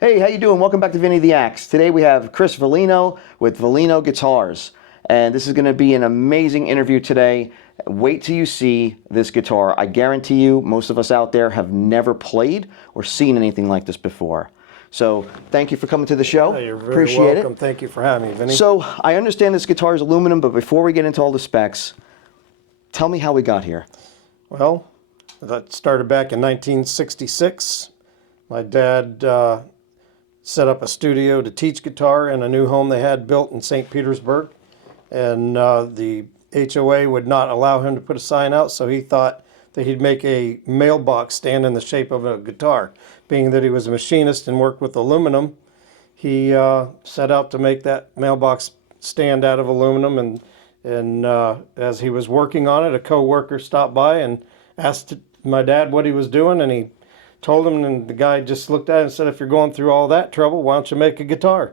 Hey, how you doing? Welcome back to Vinny the Axe. Today we have Chris Veleno with Veleno Guitars. And this is going to be an amazing interview today. Wait till you see this guitar. I guarantee you, most of us out there have never played or seen anything like this before. So thank you for coming to the show. You're very Appreciate welcome. it. Thank you for having me, Vinny. So I understand this guitar is aluminum, but before we get into all the specs, tell me how we got here. Well, that started back in 1966. My dad set up a studio to teach guitar in a new home they had built in St. Petersburg. And the HOA would not allow him to put a sign out, so he thought that he'd make a mailbox stand in the shape of a guitar. Being that he was a machinist and worked with aluminum, he set out to make that mailbox stand out of aluminum. And as he was working on it, a co-worker stopped by and asked my dad what he was doing, and he told him, and the guy just looked at him and said, "If you're going through all that trouble, why don't you make a guitar?"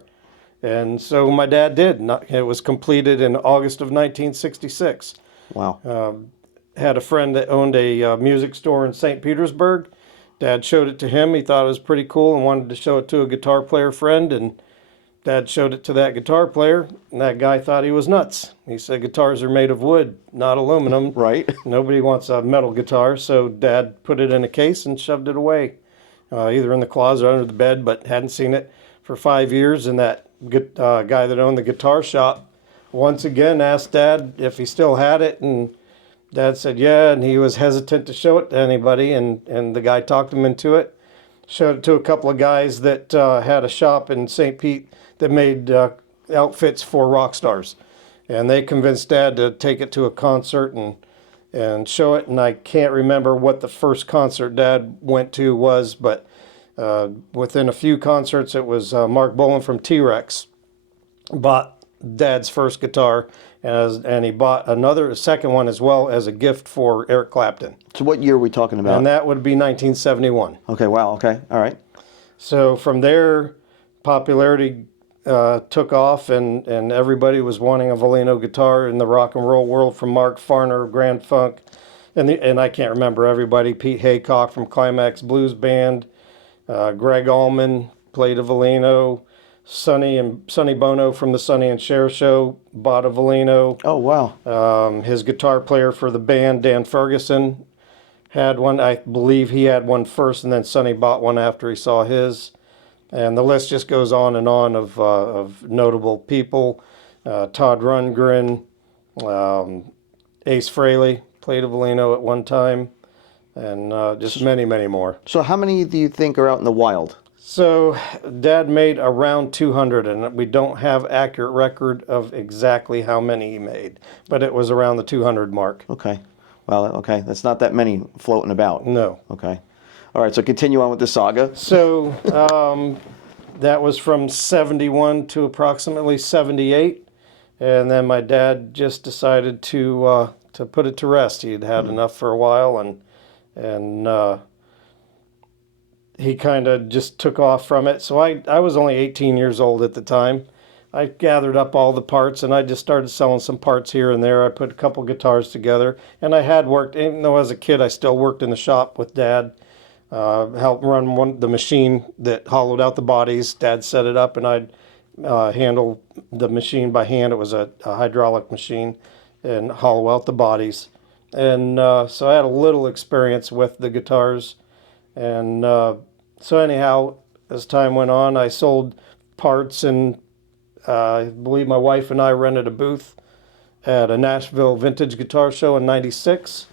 And so my dad did. It was completed in August of 1966. Wow. Had a friend that owned a music store in St. Petersburg. Dad showed it to him. He thought it was pretty cool and wanted to show it to a guitar player friend. And Dad showed it to that guitar player, and that guy thought he was nuts. He said, "Guitars are made of wood, not aluminum." Right. Nobody wants a metal guitar. So Dad put it in a case and shoved it away, either in the closet or under the bed, but hadn't seen it for 5 years. And that guy that owned the guitar shop once again asked Dad if he still had it, and Dad said yeah, and he was hesitant to show it to anybody, and the guy talked him into it, showed it to a couple of guys that had a shop in St. Pete that made outfits for rock stars, and they convinced Dad to take it to a concert and show it. And I can't remember what the first concert Dad went to was, but within a few concerts, it was Mark Bolan from T-Rex bought Dad's first guitar, and he bought a second one as well as a gift for Eric Clapton. So what year are we talking about? And that would be 1971. Okay, wow, okay, all right. So from there, popularity took off, and everybody was wanting a Veleno guitar in the rock and roll world, from Mark Farner of Grand Funk, and I can't remember everybody, Pete Haycock from Climax Blues Band, Greg Allman played a Veleno, Sonny Bono from the Sonny and Cher Show bought a Veleno. Oh, wow. His guitar player for the band, Dan Ferguson, had one. I believe he had one first, and then Sonny bought one after he saw his. And the list just goes on and on of notable people. Todd Rundgren, Ace Frehley played a Veleno at one time, and just many, many more. So how many do you think are out in the wild? So Dad made around 200, and we don't have accurate record of exactly how many he made, but it was around the 200 mark. Okay. Well, okay. That's not that many floating about. No. Okay. All right, so continue on with the saga. So that was from 71 to approximately 78, and then my dad just decided to put it to rest. He had had enough for a while, and he kind of just took off from it. So I was only 18 years old at the time. I gathered up all the parts, and I just started selling some parts here and there. I put a couple guitars together, and I had worked, even though as a kid I still worked in the shop with Dad. helped run the machine that hollowed out the bodies. Dad set it up, and I'd handle the machine by hand. It was a hydraulic machine, and hollow out the bodies. And so I had a little experience with the guitars. And so anyhow, as time went on, I sold parts, and I believe my wife and I rented a booth at a Nashville vintage guitar show in '96.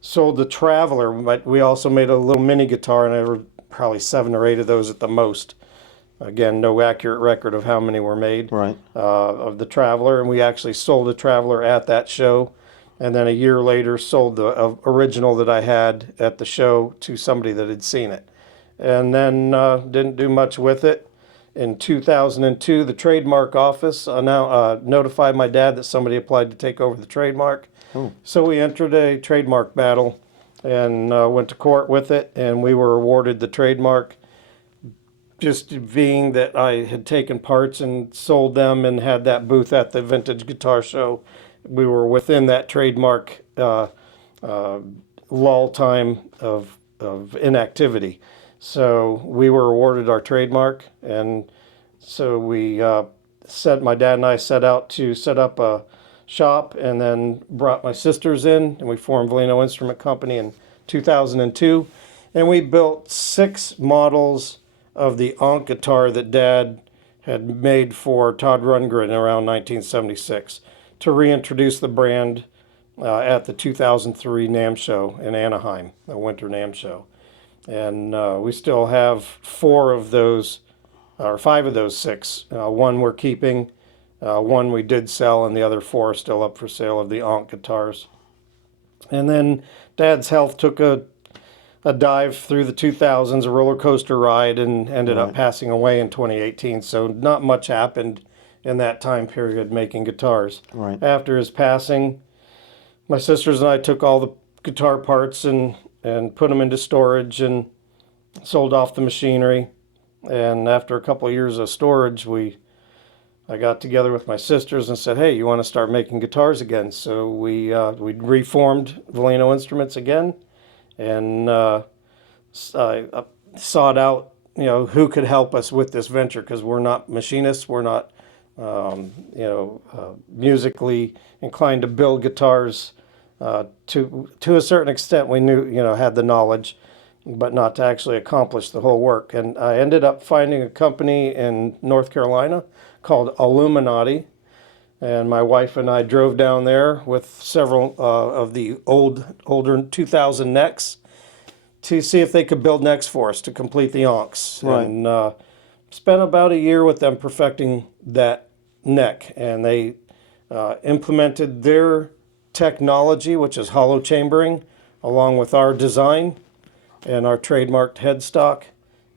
Sold the Traveler, but we also made a little mini guitar, and there were probably 7 or 8 of those at the most. Again, no accurate record of how many were made of the Traveler, and we actually sold the Traveler at that show. And then a year later sold the original that I had at the show to somebody that had seen it. And then didn't do much with it. In 2002, the trademark office notified my dad that somebody applied to take over the trademark. Oh. So we entered a trademark battle and went to court with it, and we were awarded the trademark. Just being that I had taken parts and sold them and had that booth at the vintage guitar show, we were within that trademark lull time of inactivity. So we were awarded our trademark, and so my dad and I set out to set up a shop, and then brought my sisters in, and we formed Veleno Instrument Company in 2002, and we built 6 models of the Ankh guitar that Dad had made for Todd Rundgren around 1976 to reintroduce the brand at the 2003 NAMM show in Anaheim, the Winter NAMM show. And we still have 4 of those, or 5 of those 6. One we're keeping, one we did sell, and the other 4 are still up for sale of the Ankh guitars. And then Dad's health took a dive through the 2000s, a roller coaster ride, and ended up passing away in 2018. So not much happened in that time period making guitars. Right. After his passing, my sisters and I took all the guitar parts and put them into storage and sold off the machinery. And after a couple of years of storage, I got together with my sisters and said, hey, you want to start making guitars again? So we reformed Veleno Instruments again, and I sought out, who could help us with this venture, because we're not machinists, we're not, musically inclined to build guitars. To a certain extent, we knew, had the knowledge, but not to actually accomplish the whole work. And I ended up finding a company in North Carolina called Illuminati, and my wife and I drove down there with several of the older 2000 necks to see if they could build necks for us to complete the Ankhs. Right. And spent about a year with them perfecting that neck, and they implemented their technology, which is hollow chambering, along with our design and our trademarked headstock,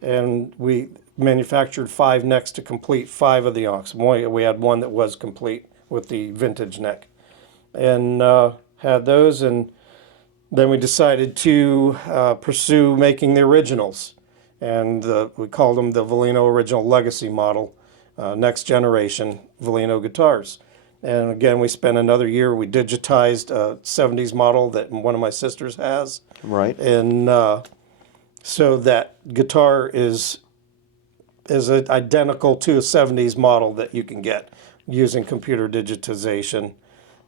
and we manufactured 5 necks to complete 5 of the Ankhs. We had one that was complete with the vintage neck, and had those, and then we decided to pursue making the originals, and we called them the Veleno Original Legacy Model, next generation Veleno guitars. And again, we spent another year. We digitized a 70s model that one of my sisters has. Right. And so that guitar is identical to a 70s model that you can get using computer digitization.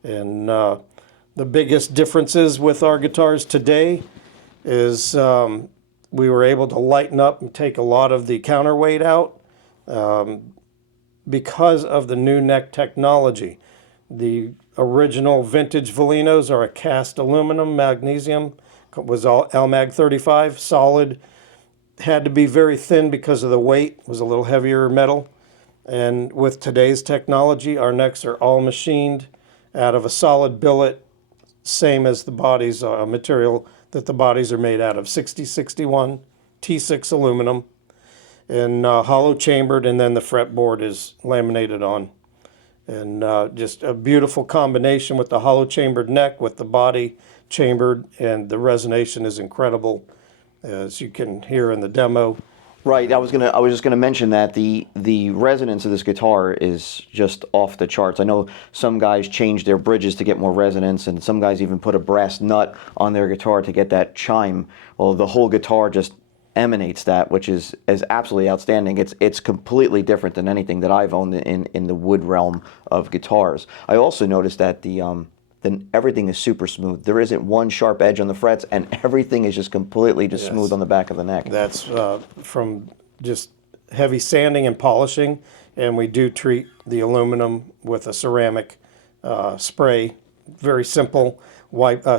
And the biggest differences with our guitars today is we were able to lighten up and take a lot of the counterweight out because of the new neck technology. The original vintage Velenos are a cast aluminum magnesium, was all Almag 35, solid, had to be very thin because of the weight, was a little heavier metal. And with today's technology, our necks are all machined out of a solid billet, same as the bodies, material that the bodies are made out of, 6061 T6 aluminum, and hollow chambered, and then the fretboard is laminated on. And just a beautiful combination with the hollow chambered neck with the body chambered, and the resonation is incredible, as you can hear in the demo. Right. I was just gonna mention that the resonance of this guitar is just off the charts. I know some guys change their bridges to get more resonance, and some guys even put a brass nut on their guitar to get that chime. Well, the whole guitar just emanates that, which is absolutely outstanding. It's completely different than anything that I've owned in the wood realm of guitars. I also noticed that then everything is super smooth. There isn't one sharp edge on the frets, and everything is just completely just smooth on the back of the neck. That's from just heavy sanding and polishing, and we do treat the aluminum with a ceramic spray. Very simple,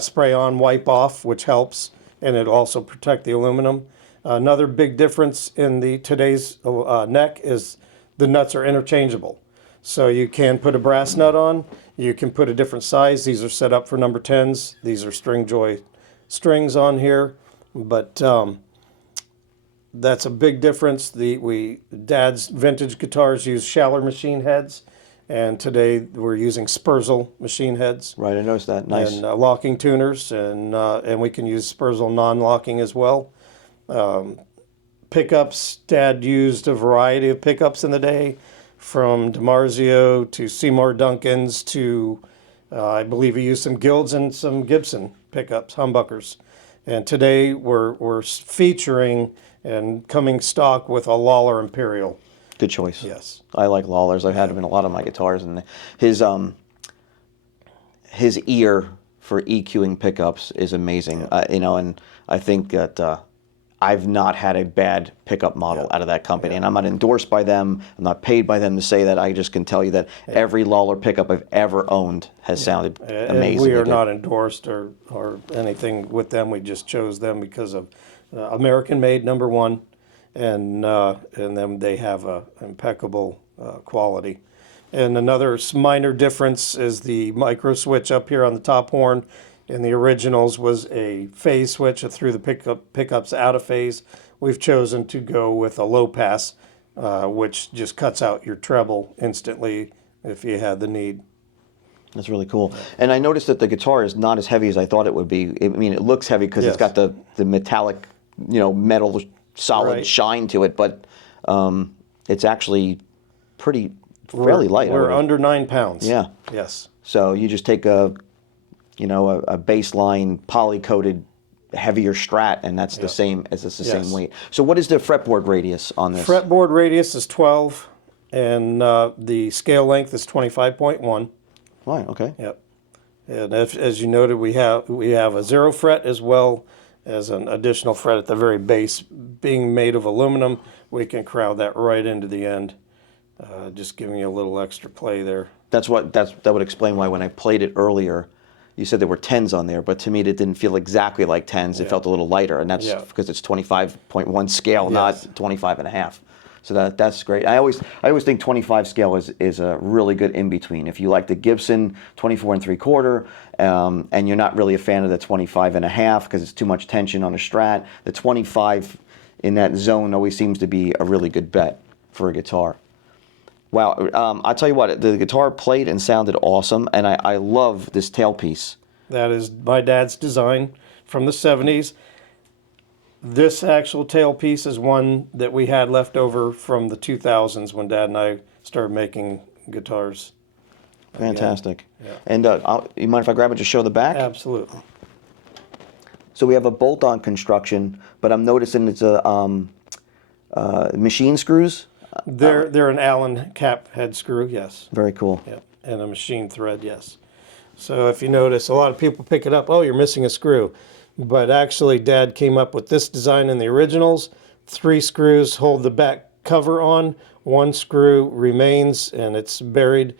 spray on, wipe off, which helps, and it also protect the aluminum. Another big difference in today's neck is the nuts are interchangeable. So you can put a brass nut on, you can put a different size. These are set up for number 10s. These are string joy strings on here, but that's a big difference. Dad's vintage guitars use Schaller machine heads, and today we're using Spurzl machine heads. Right, I noticed that. Nice. And locking tuners, and we can use Spurzl non-locking as well. Pickups, Dad used a variety of pickups in the day, from DiMarzio to Seymour Duncan's to, I believe he used some Guilds and some Gibson pickups, humbuckers. And today we're featuring and coming stock with a Lawler Imperial. Good choice. Yes. I like Lawlers. I've had them in a lot of my guitars, and his ear for EQing pickups is amazing. And I think that I've not had a bad pickup model out of that company, and I'm not endorsed by them. I'm not paid by them to say that. I just can tell you that every Lawler pickup I've ever owned has sounded amazing. And we are not endorsed or anything with them. We just chose them because of American made, number one, and then they have a impeccable quality. And another minor difference is the micro switch up here on the top horn. In the originals was a phase switch that threw the pickups out of phase. We've chosen to go with a low pass, which just cuts out your treble instantly if you had the need. That's really cool. And I noticed that the guitar is not as heavy as I thought it would be. I mean, it looks heavy because it's got the metallic, metal solid shine to it, but it's actually fairly light. We're under 9 pounds. Yeah. Yes. So you just take a baseline poly-coated heavier Strat, and that's the same same weight. So what is the fretboard radius on this? Fretboard radius is 12, and the scale length is 25.1. Right. Okay. Yep. And as you noted, we have a 0 fret as well as an additional fret at the very base. Being made of aluminum, we can crowd that right into the end, just giving you a little extra play there. That would explain why when I played it earlier, you said there were 10s on there, but to me it didn't feel exactly like 10s. It felt a little lighter, and that's because it's 25.1 scale, not 25 and a half. So that's great. I always think 25 scale is a really good in between. If you like the Gibson 24 3/4, and you're not really a fan of the 25 and a half because it's too much tension on a Strat, the 25 in that zone always seems to be a really good bet for a guitar. Wow, I'll tell you what, the guitar played and sounded awesome, and I love this tailpiece. That is my dad's design from the 70s. This actual tailpiece is one that we had left over from the 2000s when Dad and I started making guitars. Fantastic. Yeah. And you mind if I grab it to show the back? Absolutely. So we have a bolt-on construction, but I'm noticing it's a machine screws. They're an Allen cap head screw, yes. Very cool. Yep. And a machine thread, yes. So if you notice, a lot of people pick it up, oh, you're missing a screw. But actually, Dad came up with this design in the originals. 3 screws hold the back cover on. 1 screw remains, and it's buried.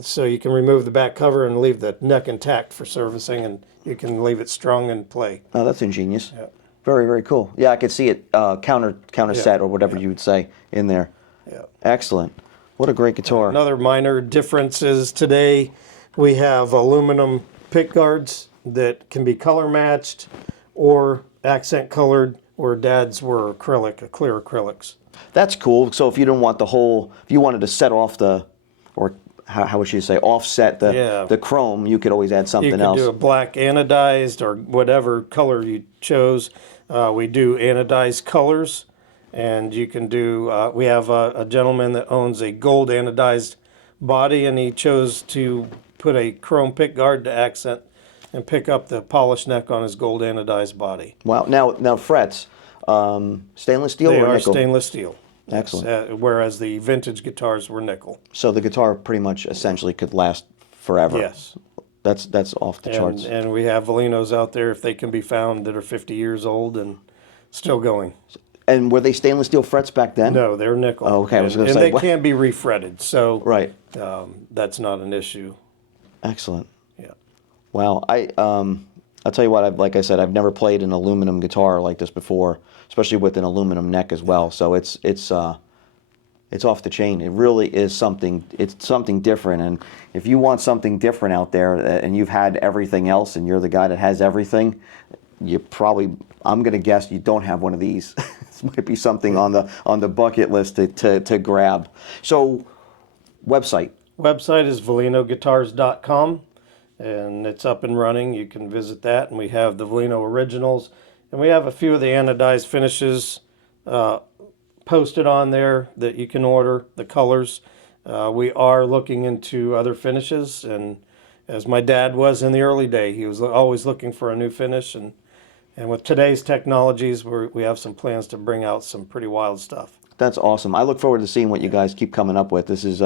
So you can remove the back cover and leave the neck intact for servicing, and you can leave it strung and play. Oh, that's ingenious. Yep. Very, very cool. Yeah, I could see it counter set or whatever you would say in there. Yeah. Excellent. What a great guitar. Another minor difference is today we have aluminum pick guards that can be color matched or accent colored, where Dad's were acrylic, clear acrylics. That's cool. So if you don't want if you wanted to set off or how would you say, offset the chrome, you could always add something else. You could do a black anodized or whatever color you chose. We do anodized colors, and you can do. We have a gentleman that owns a gold anodized body, and he chose to put a chrome pick guard to accent and pick up the polished neck on his gold anodized body. Wow. Now frets, stainless steel They or are nickel? stainless steel. Excellent. Yes, whereas the vintage guitars were nickel. So the guitar pretty much essentially could last forever. Yes. That's off the charts. And we have Velenos out there, if they can be found, that are 50 years old and still going. And were they stainless steel frets back then? No, they're nickel. Oh, okay. I was gonna and say, they what? can be refretted, so Right. that's not an issue. Excellent. Yeah. Wow. I'll tell you what. Like I said, I've never played an aluminum guitar like this before, especially with an aluminum neck as well. So it's off the chain. It really is something. It's something different. And if you want something different out there, and you've had everything else, and you're the guy that has everything, you probably, I'm going to guess, you don't have one of these. This might be something on the bucket list to grab. So, website. Website is velenoguitars.com, and it's up and running. You can visit that, and we have the Veleno originals, and we have a few of the anodized finishes posted on there that you can order, the colors. We are looking into other finishes, and as my dad was in the early day, he was always looking for a new finish, and with today's technologies, we have some plans to bring out some pretty wild stuff. That's awesome. I look forward to seeing what you guys keep coming up with. This is,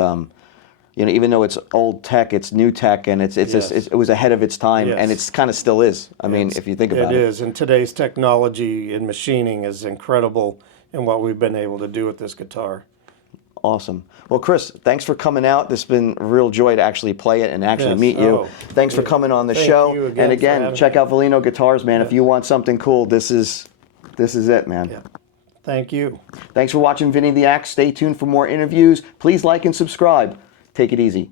even though it's old tech, it's new tech, and it was ahead of its time, Yes. and it's kind of still is. I mean, if you think about it. It is, and today's technology in machining is incredible in what we've been able to do with this guitar. Awesome. Well, Chris, thanks for coming out. This has been a real joy to actually play it and actually meet you. Oh, Thanks for coming on the thank show. you And again for again, having check me. out Veleno Guitars, man. If you want something cool, this is it, man. Yeah. Thank you. Thanks for watching Vinny the Axe. Stay tuned for more interviews. Please like and subscribe. Take it easy.